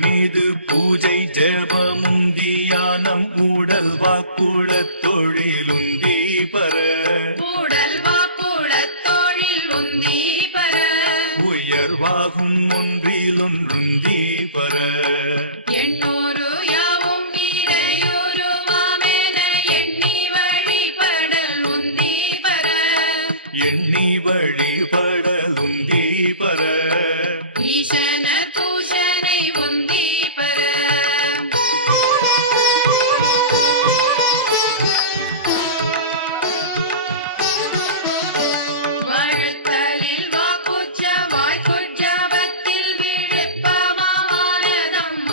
மீது பூஜை ஜபமும் தியானம் ஊடல் வாக்குளத் தொழிலுந்தி பர ஊடல் வாக்குளத் தொழில் உந்தி பர உயர்வாகும் ஒன்றிலொன்றுந்தி பர எண்ணூறு யாவும் நிறையுருவாமென எண்ணி வழிபடல் உந்தி பர எண்ணி வழிபடலுந்தி பர ஈசன தூஷனை உந்தி பர வழுத்தலில் வாக்குச்ச வாய்க்குஜபத்தில் விழுப்பமானதம்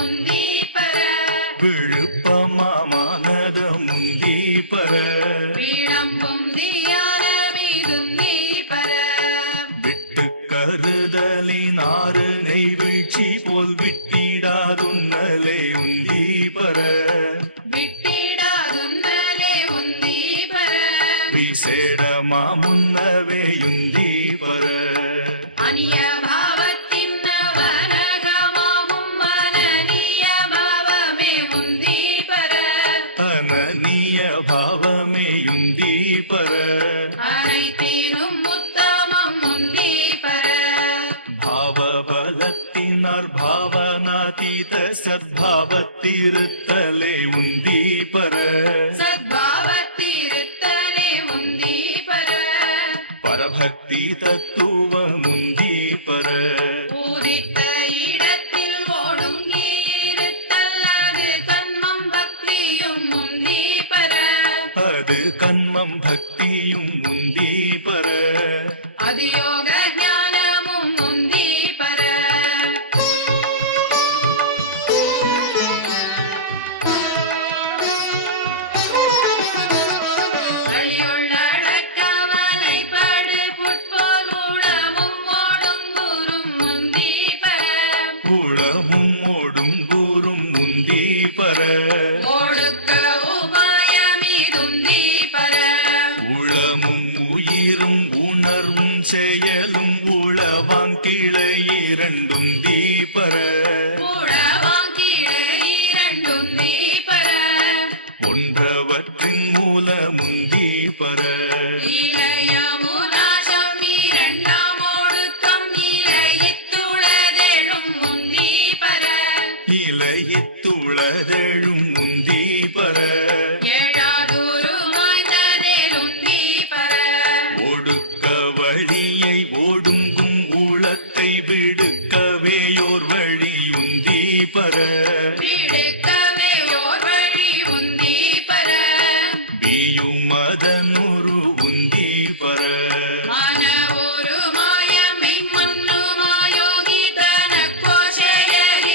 உந்தி பர விழுப்பமானதமுந்தி பர விளம்பும் தியானமிதுந்தி பர விட்டு கருதலின் ஆறு நெய்வீழ்ச்சி போல் விட்டிடாதுன்னலே உந்தி பர விட்டிடாதுன்னலே உந்தி பர விசேடமா முன்னவேயுந்தி பர அநிய பாவத்தின் நவநகமாமும் அனநிய பாவமே உந்தி பர அனநிய பாவமேயுந்தி பர அனைத்திலும் உத்தமம் உந்தி பர பாவபலத்தினார் பாவனாதீத சத்பாவத்திருத்தலே உந்தி பர சத்பாவத்திருத்தலே உந்தி பர பரபக்தி தத்துவமுந்தி பர ஊதித்த இடத்தில் ஒடுங்கி இருத்தல் அது கன்மம் பக்தியும் உந்தி பர அது கன்மம் பக்தியும் உந்தி பர அதியோக ஞானமும் உந்தி பர வழியுள்ளடக்கவலை படு புட்போல் உளமும் ஓடுங்கூறும் உந்தி பர உளமும் ஓடும் கூறும் உந்தி பர ஒடுக்க உபாயமிதுந்தி பர உளமும் உயிரும் உணர்வும் செயலும் உளவாங்கிளை இரண்டுந்தி பர உளவாங்கிட இரண்டுந்தி பர ஒன்றவற்றின் மூலமுந்தி பர இளையமுநாசம் இரண்டாம் ஒடுக்கம் இளையித்துளதெழும் உந்தி பர இலையித்துளதெழும் உந்தி பர ஏழாதுருமாய்ந்ததேலுந்தி பர ஒடுக்க வழியை ஒடுங்கும் உளத்தை விடுக்கவேயோர் வழியுந்தி பர விடுக்கவே ஓர் வழி உந்தி பர பியும் அதனுரு உந்தி பர மன ஒரு மாயமை மன்னுமாயோகி தனக்கோஷயலிலை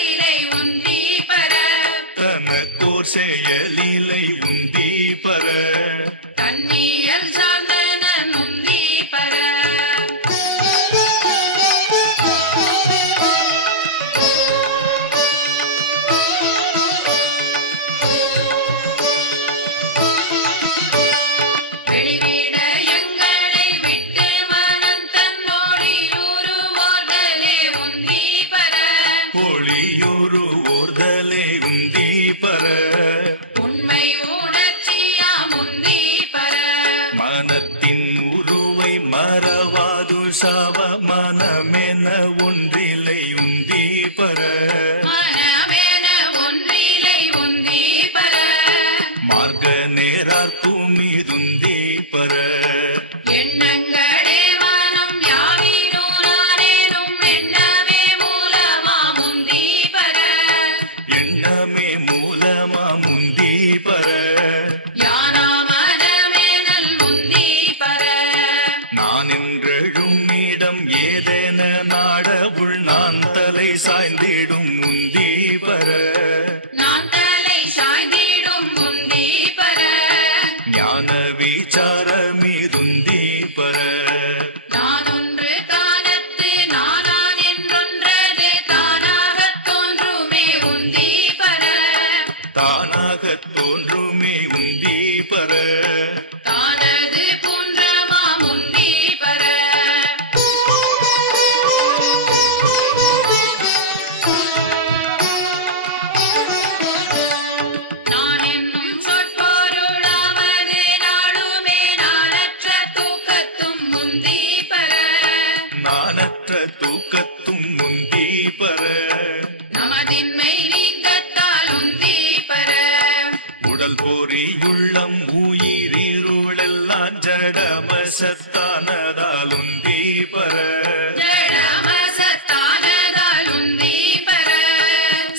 உந்தி பர தனக்கோர் செயலிலை உந்தி பர தன்னியல் சார்ந்தனன் உந்தி பர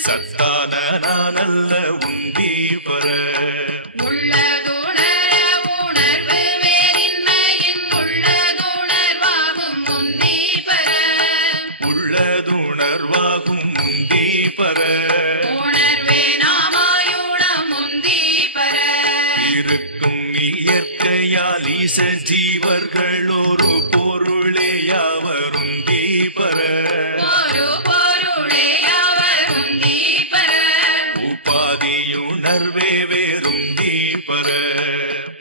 சத்தான நானல்ல உந்தி பர உள்ளதுணர உணர்வு வேறின்மையின் உள்ளதுணர்வாகும் முந்தி பெற உள்ளதுணர்வாகும் முந்தி பர உணர்வே நாமாயுணம் முந்தி பெற இருக்கும் இயற்கையால் ஈச ஜீவர்கள் ஒரு பொருளே யாவருந்தி பர ஒரு பொருளே அவர் முந்தி பெற உபாதியுணர்வே வேறுந்தி பர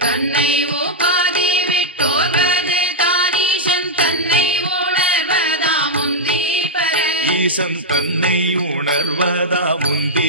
தன்னை உபாதி விட்டோர்வது தானீசன் தன்னை உணர்வதா முந்தி பெற ஈசன் தன்னை உணர்வதா முந்தி